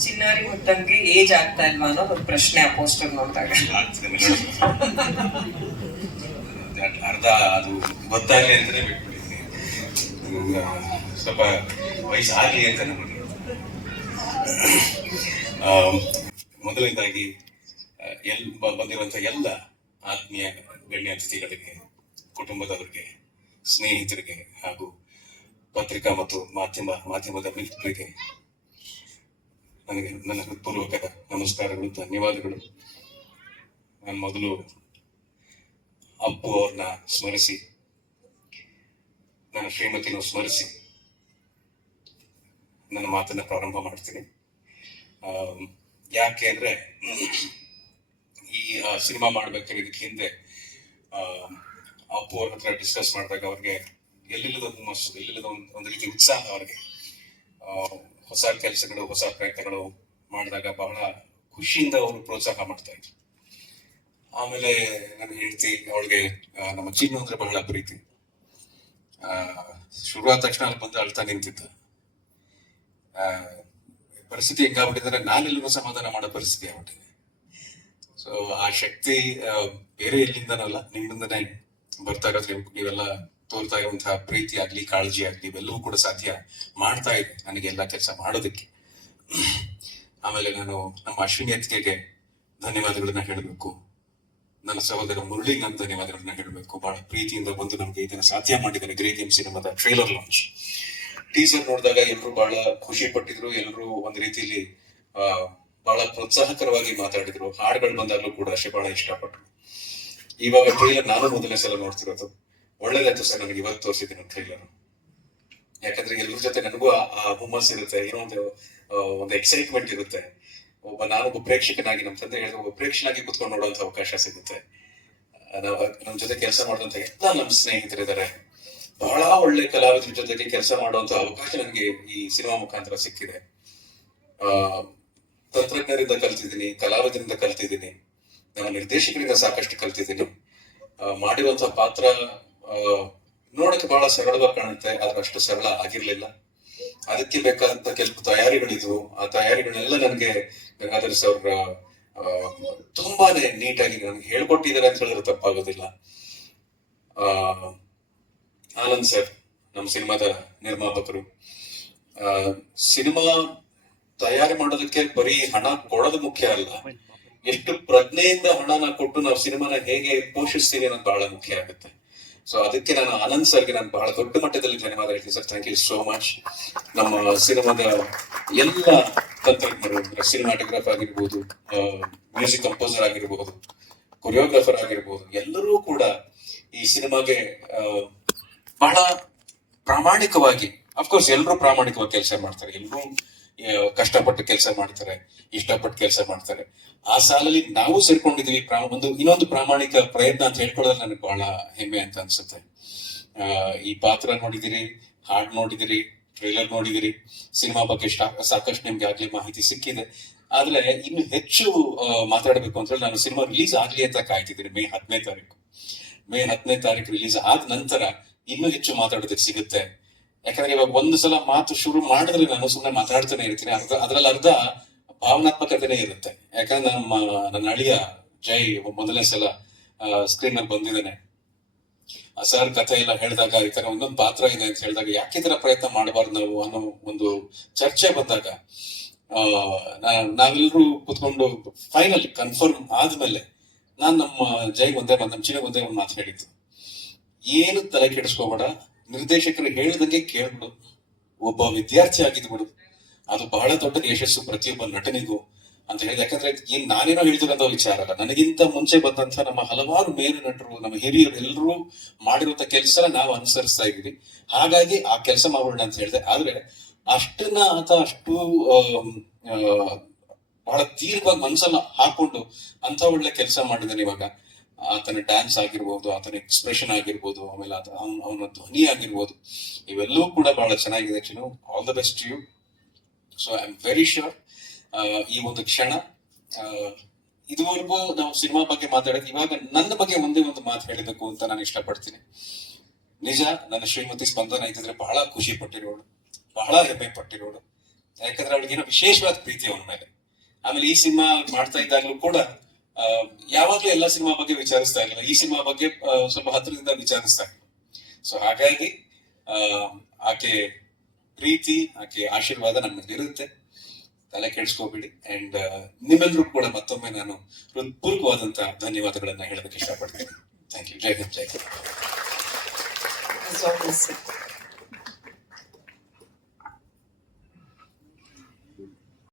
ಚಿನ್ನಾರಿ ಮುತ್ತಂಗೆ age ಆಗ್ತಾ ಇಲ್ವಾ ಅನ್ನೋ ಒಂದು ಪ್ರಶ್ನೆ ಆ ಪೋಸ್ಟರ್ ನೋಡಿದಾಗ. ಅರ್ಧ ಅದು ಗೊತ್ತಾಗ್ಲಿ ಅಂತಾನೆ ಬಿಟ್ಬಿಟ್ಟಿದ್ದೀನಿ. ಸ್ವಲ್ಪ ವಯಸ್ಸು ಆಗ್ಲಿ ಅಂತ ನಮಗೆ. ಮೊದಲನೇದಾಗಿ ಎಲ್, ಬ- ಬಂದಿರುವಂತ ಎಲ್ಲ ಆತ್ಮೀಯ ಗಣ್ಯ ಅತಿಥಿಗಳಿಗೆ ಕುಟುಂಬದವರಿಗೆ, ಸ್ನೇಹಿತರಿಗೆ ಹಾಗೂ ಪತ್ರಿಕಾ ಮತ್ತು ಮಾಧ್ಯಮ, ಮಾಧ್ಯಮದ ಮಿತ್ರರಿಗೆ ನನಗೆ ನನ್ನ ಹೃತ್ಪೂರ್ವಕ ನಮಸ್ಕಾರಗಳು, ಧನ್ಯವಾದಗಳು. ನಾನು ಮೊದಲು ಅಪ್ಪು ಅವ್ರನ್ನ ಸ್ಮರಿಸಿ, ನನ್ನ ಶ್ರೀಮತಿನ ಸ್ಮರಿಸಿ, ನನ್ನ ಮಾತನ್ನ ಪ್ರಾರಂಭ ಮಾಡ್ತೀನಿ. ಯಾಕೆ ಅಂದ್ರೆ, ಈ ಸಿನಿಮಾ ಮಾಡ್ಬೇಕಾದ್ರೆ ಇದಕ್ಕೆ ಹಿಂದೆ ಅಪ್ಪು ಅವ್ರ ಹತ್ರ ಡಿಸ್ಕಸ್ ಮಾಡಿದಾಗ ಅವ್ರಿಗೆ ಎಲ್ಲಿಲ್ಲದ ಹುಮ್ಮಸ್ಸು, ಎಲ್ಲಿಲ್ಲದ ಒಂದು ರೀತಿ ಉತ್ಸಾಹ ಅವ್ರಿಗೆ. ಹೊಸ ಕೆಲಸಗಳು, ಹೊಸ ಪ್ರಯತ್ನಗಳು ಮಾಡಿದಾಗ ಬಹಳ ಖುಷಿಯಿಂದ ಅವರು ಪ್ರೋತ್ಸಾಹ ಮಾಡ್ತಾ ಇದ್ರು. ಆಮೇಲೆ ನನ್ನ ಹೆಂಡತಿ ಅವಳಿಗೆ ನಮ್ಮ ಚಿನ್ನು ಅಂದ್ರೆ ಬಹಳ ಪ್ರೀತಿ. ಶುರುವಾದ ತಕ್ಷಣ ಅಲ್ಲಿ ಬಂದು ಅಳ್ತಾ ನಿಂತಿದ್ದ. ಪರಿಸ್ಥಿತಿ ಹೆಂಗಾಗ್ಬಿಟ್ಟಿದ್ರೆ ನಾನೆಲ್ಲರೂ ಸಮಾಧಾನ ಮಾಡೋ ಪರಿಸ್ಥಿತಿ ಆಗ್ಬಿಟ್ಟಿದೆ. ಸೊ ಆ ಶಕ್ತಿ ಬೇರೆ ಎಲ್ಲಿಂದನಲ್ಲ ನಿಮ್ಮಿಂದನೇ ಬರ್ತಾ ಇರೋದು. ನೀವು- ನೀವೆಲ್ಲ ತೋರ್ತಾ ಇರುವಂತಹ ಪ್ರೀತಿ ಆಗ್ಲಿ, ಕಾಳಜಿ ಆಗ್ಲಿ ಇವೆಲ್ಲವೂ ಕೂಡ ಸಾಧ್ಯ ಮಾಡ್ತಾ ಇದೆ ನನಗೆ ಎಲ್ಲ ಕೆಲಸ ಮಾಡೋದಕ್ಕೆ. ಆಮೇಲೆ ನಾನು ನಮ್ಮ ಅಶ್ವಿನಿ ಅತ್ತಿಗೆಗೆ ಧನ್ಯವಾದಗಳನ್ನ ಹೇಳಬೇಕು. ನನ್ನ ಸಹೋದರ ಮುರಳಿಗೆ ನಾನು ಧನ್ಯವಾದಗಳನ್ನ ಹೇಳಬೇಕು. ಬಹಳ ಪ್ರೀತಿಯಿಂದ ಬಂದು ನಮ್ಗೆ ಇದನ್ನ ಸಾಧ್ಯ ಮಾಡಿದ್ದಾರೆ ಗ್ರೇಟ್ ಎಂ ಸಿನಿಮಾದ ಟ್ರೇಲರ್ ಲಾಂಚ್ ಟೀಸರ್ ನೋಡಿದಾಗ ಎಲ್ಲರೂ ಬಹಳ ಖುಷಿ ಪಟ್ಟಿದ್ರು. ಎಲ್ಲರೂ ಒಂದ್ ರೀತಿಯಲ್ಲಿ ಬಹಳ ಪ್ರೋತ್ಸಾಹಕರವಾಗಿ ಮಾತಾಡಿದ್ರು. ಹಾಡುಗಳು ಬಂದಾಗಲೂ ಕೂಡ ಅಷ್ಟೇ ಬಹಳ ಇಷ್ಟಪಟ್ಟರು ಇವಾಗ ಟ್ರೈಲರ್ ನಾನು ಮೊದಲನೇ ಸಲ ನೋಡ್ತಿರೋದು. ಒಳ್ಳೇದಾಯ್ತು ಸರ್ ನನಗೆ ಇವತ್ತು ತೋರಿಸಿದ್ದೀನಿ ಟ್ರೈಲರ್ ಯಾಕಂದ್ರೆ ಎಲ್ಲರ ಜೊತೆ ನನಗೂ ಆ- ಹುಮ್ಮಸ್ ಇರುತ್ತೆ, ಏನೋ ಒಂದು ಒಂದು ಎಕ್ಸೈಟ್ಮೆಂಟ್ ಇರುತ್ತೆ. ಒಬ್ಬ ನಾನೊಬ್ಬ ಪ್ರೇಕ್ಷಕನಾಗಿ ನಮ್ಮ ತಂದೆ ಹೇಳಿದ್ರೆ, ಒಬ್ಬ ಪ್ರೇಕ್ಷಕನಾಗಿ ಕುತ್ಕೊಂಡು ನೋಡುವಂತ ಅವಕಾಶ ಸಿಗುತ್ತೆ. ನಮ್ಮ ಜೊತೆ ಕೆಲಸ ಮಾಡುವಂತ ಎಲ್ಲ ನಮ್ಮ ಸ್ನೇಹಿತರಿದ್ದಾರೆ ಬಹಳ ಒಳ್ಳೆ ಕಲಾವಿದರ ಜೊತೆಗೆ ಕೆಲಸ ಮಾಡುವಂತ ಅವಕಾಶ ನನಗೆ ಈ ಸಿನಿಮಾ ಮುಖಾಂತರ ಸಿಕ್ಕಿದೆ. ಆ, ತಂತ್ರಜ್ಞರಿಂದ ಕಲ್ತಿದ್ದೀನಿ, ಕಲಾವಿದರಿಂದ ಕಲ್ತಿದ್ದೀನಿ, ನಮ್ಮ ನಿರ್ದೇಶಕರಿಂದ ಸಾಕಷ್ಟು ಕಲ್ತಿದ್ದೀನಿ. ಮಾಡಿರುವಂತಹ ಪಾತ್ರ ನೋಡಕ್ಕೆ ಬಹಳ ಸರಳವಾಗಿ ಕಾಣುತ್ತೆ ಆದ್ರೆ ಅಷ್ಟು ಸರಳ ಆಗಿರ್ಲಿಲ್ಲ. ಅದಕ್ಕೆ ಬೇಕಾದಂತ ಕೆಲವು ತಯಾರಿಗಳಿದ್ವು. ಆ ತಯಾರಿಗಳನ್ನೆಲ್ಲ ನನ್ಗೆ ಗಂಗಾಧರ್ ಸರ್ ತುಂಬಾನೇ ನೀಟಾಗಿ ನನ್ಗೆ ಹೇಳ್ಕೊಟ್ಟಿದ್ದಾರೆ ಅಂತ ಹೇಳಿದ್ರೆ ತಪ್ಪಾಗೋದಿಲ್ಲ. ಆ, ಆನಂದ್ ಸರ್ ನಮ್ಮ ಸಿನಿಮಾದ ನಿರ್ಮಾಪಕರು ಸಿನಿಮಾ ತಯಾರಿ ಮಾಡೋದಕ್ಕೆ ಬರೀ ಹಣ ಕೊಡೋದು ಮುಖ್ಯ ಅಲ್ಲ. ಎಷ್ಟು ಪ್ರಜ್ಞೆಯಿಂದ ಹಣನ ಕೊಟ್ಟು ನಾವು ಸಿನಿಮಾನ ಹೇಗೆ ಪೋಷಿಸ್ತೀವಿ ಅನ್ನೋದು ಬಹಳ ಮುಖ್ಯ ಆಗುತ್ತೆ. ಸೊ ಅದಕ್ಕೆ ನಾನು ಆನಂದ್ ಸರ್ಗೆ ನಾನು ಬಹಳ ದೊಡ್ಡ ಮಟ್ಟದಲ್ಲಿ ಧನ್ಯವಾದ ಹೇಳ್ತೀನಿ sir. Thank you so much ನಮ್ಮ ಸಿನಿಮಾದ ಎಲ್ಲ ತಂತ್ರಜ್ಞರು ಸಿನಿಮಾಟೋಗ್ರಾಫ್ ಆಗಿರ್ಬೋದು ಮ್ಯೂಸಿಕ್ ಕಂಪೋಸರ್ ಆಗಿರ್ಬೋದು ಕೊರಿಯೋಗ್ರಾಫರ್ ಆಗಿರ್ಬೋದು, ಎಲ್ಲರೂ ಕೂಡ ಈ ಸಿನಿಮಾಗೆ ಬಹಳ ಪ್ರಾಮಾಣಿಕವಾಗಿ ಅಫ್ಕೋರ್ಸ್ ಎಲ್ಲರೂ ಪ್ರಾಮಾಣಿಕವಾಗಿ ಕೆಲಸ ಮಾಡ್ತಾರೆ. ಎಲ್ಲರೂ ಕಷ್ಟಪಟ್ಟು ಕೆಲಸ ಮಾಡ್ತಾರೆ, ಇಷ್ಟಪಟ್ಟು ಕೆಲಸ ಮಾಡ್ತಾರೆ. ಆ ಸಾಲಲ್ಲಿ ನಾವು ಸೇರ್ಕೊಂಡಿದೀವಿ ಒಂದು, ಇನ್ನೊಂದು ಪ್ರಾಮಾಣಿಕ ಪ್ರಯತ್ನ ಅಂತ ಹೇಳ್ಕೊಳ್ಳೋದು ನನಗೆ ಬಹಳ ಹೆಮ್ಮೆ ಅಂತ ಅನ್ಸುತ್ತೆ. ಈ ಪಾತ್ರ ನೋಡಿದಿರಿ, ಹಾಡ್ ನೋಡಿದಿರಿ ಟ್ರೈಲರ್ ನೋಡಿದಿರಿ, ಸಿನಿಮಾ ಬಗ್ಗೆ ಸಾಕಷ್ಟು ನಿಮ್ಗೆ ಆಗ್ಲೇ ಮಾಹಿತಿ ಸಿಕ್ಕಿದೆ. ಆದ್ರೆ ಇನ್ನು ಹೆಚ್ಚು ಮಾತಾಡಬೇಕು ಅಂತ ಹೇಳಿ ನಾನು ಸಿನಿಮಾ ರಿಲೀಸ್ ಆಗ್ಲಿ ಅಂತ ಕಾಯ್ತಿದ್ದೀನಿ, ಮೇ ಹತ್ತನೇ ತಾರೀಕು. ಮೇ ಹತ್ತನೇ ತಾರೀಕು ರಿಲೀಸ್ ಆದ ನಂತರ ಇನ್ನೂ ಹೆಚ್ಚು ಮಾತಾಡೋದಕ್ಕೆ ಸಿಗುತ್ತೆ. ಯಾಕಂದ್ರೆ ಇವಾಗ ಒಂದು ಸಲ ಮಾತು ಶುರು ಮಾಡಿದ್ರೆ ನಾನು ಸುಮ್ಮನೆ ಮಾತಾಡ್ತಾನೆ ಇರ್ತೀನಿ. ಅರ್ಧ ಅದ್ರಲ್ಲಿ ಅರ್ಧ ಭಾವನಾತ್ಮಕತೆನೇ ಇರುತ್ತೆ. ಯಾಕಂದ್ರೆ ನಮ್ಮ ನನ್ನ ಅಳಿಯ ಜೈ ಮೊದಲನೇ ಸಲ ಸ್ಕ್ರೀನ್ನಲ್ಲಿ ಬಂದಿದ್ದಾನೆ. ಸರ್ ಕಥೆ ಎಲ್ಲ ಹೇಳಿದಾಗ ಈ ತರ ಒಂದೊಂದು ಪಾತ್ರ ಇದೆ ಅಂತ ಹೇಳಿದಾಗ ಯಾಕೆ ತರ ಪ್ರಯತ್ನ ಮಾಡಬಾರ್ದು ನಾವು ಅನ್ನೋ ಒಂದು ಚರ್ಚೆ ಬಂದಾಗ ನಾವೆಲ್ಲರೂ ಕುತ್ಕೊಂಡು ಫೈನಲ್ ಕನ್ಫರ್ಮ್ ಆದ್ಮೇಲೆ ನಾನ್ ನಮ್ಮ ಜೈ ಒಂದೇ ನಮ್ಮ ಚಿನ್ನ ಒಂದೇ ಒಂದು ಮಾತು ಹೇಳಿದ್ದು. ಏನು ತಲೆ ಕೆಡಿಸ್ಕೋಬೇಡ. ನಿರ್ದೇಶಕರು ಹೇಳಿದಂಗೆ ಕೇಳ್ಬಿಡು. ಒಬ್ಬ ವಿದ್ಯಾರ್ಥಿ ಆಗಿದ್ಬಿಡು ಅದು ಬಹಳ ದೊಡ್ಡ ಯಶಸ್ಸು ಪ್ರತಿಯೊಬ್ಬ ನಟನಿಗೂ ಅಂತ ಹೇಳಿದ ಯಾಕಂದ್ರೆ ಏನ್ ನಾನೇನೋ ಹೇಳ್ತಿರೋ ವಿಚಾರ ಅಲ್ಲ. ನನಗಿಂತ ಮುಂಚೆ ಬಂದಂತ ನಮ್ಮ ಹಲವಾರು ಮೇರು ನಟರು, ನಮ್ಮ ಹಿರಿಯರು ಎಲ್ಲರೂ ಮಾಡಿರುವಂತ ಕೆಲಸ ನಾವು ಅನುಸರಿಸ್ತಾ ಇದೀವಿ ಹಾಗಾಗಿ ಆ ಕೆಲಸ ಮಾಡೋಣ ಅಂತ ಹೇಳಿದೆ. ಆದ್ರೆ ಅಷ್ಟನ್ನ ಆತ ಅಷ್ಟು ಬಹಳ ತೀರ್ವಾಗಿ ಮನ್ಸನ್ನ ಹಾಕೊಂಡು ಅಂತ ಒಳ್ಳೆ ಕೆಲಸ ಮಾಡಿದ್ದಾನೆ ಇವಾಗ. ಆತನ ಡ್ಯಾನ್ಸ್ ಆಗಿರ್ಬೋದು, ಆತನ ಎಕ್ಸ್ಪ್ರೆಷನ್ ಆಗಿರ್ಬೋದು, ಆಮೇಲೆ ಅವ್ನ ಧ್ವನಿ ಆಗಿರ್ಬೋದು, ಇವೆಲ್ಲವೂ ಕೂಡ ಬಹಳ ಚೆನ್ನಾಗಿದೆ Chinnu all the best you so I am very sure ಈ ಒಂದು ಕ್ಷಣ ಇದುವರೆಗೂ ನಾವು ಸಿನಿಮಾ ಬಗ್ಗೆ ಮಾತಾಡೋದು ಇವಾಗ ನನ್ನ ಬಗ್ಗೆ ಒಂದೇ ಒಂದು ಮಾತು ಹೇಳಬೇಕು ಅಂತ ನಾನು ಇಷ್ಟಪಡ್ತೀನಿ. ನಿಜ, ನನ್ನ ಶ್ರೀಮತಿ ಸ್ಪಂದನ ಇದ್ದಿದ್ರೆ ಬಹಳ ಖುಷಿ ಪಟ್ಟಿರೋಳು, ಬಹಳ ಹೆಮ್ಮೆ ಪಟ್ಟಿರೋಳು. ಯಾಕಂದ್ರೆ ಅವಳಿಗೆ ಏನೋ ವಿಶೇಷವಾದ ಪ್ರೀತಿ ಅವನ ಮೇಲೆ. ಆಮೇಲೆ ಈ ಸಿನಿಮಾ ಮಾಡ್ತಾ ಇದ್ದಾಗಲೂ ಕೂಡ ಯಾವಾಗ್ಲೂ ಎಲ್ಲ ಸಿನಿಮಾ ಬಗ್ಗೆ ವಿಚಾರಿಸ್ತಾ ಇರಲಿಲ್ಲ. ಈ ಸಿನಿಮಾ ಬಗ್ಗೆ ಸ್ವಲ್ಪ ಹತ್ತಿರದಿಂದ ವಿಚಾರಿಸ್ತಾ ಇದ್ಲು ಸೊ ಹಾಗಾಗಿ ಆಕೆ ಪ್ರೀತಿ, ಆಕೆ ಆಶೀರ್ವಾದ ಮೇಲೆ ಇರುತ್ತೆ ತಲೆ ಕೆಡಿಸ್ಕೋಬೇಡಿ. ಅಂಡ್ ನಿಮ್ಮೆಲ್ಲರೂ ಕೂಡ ಮತ್ತೊಮ್ಮೆ ನಾನು ಹೃತ್ಪೂರ್ವಕವಾದಂತಹ ಧನ್ಯವಾದಗಳನ್ನ ಹೇಳೋದಕ್ಕೆ ಇಷ್ಟಪಡ್ತೀನಿ. Thank you Jai Hind Jai Hind.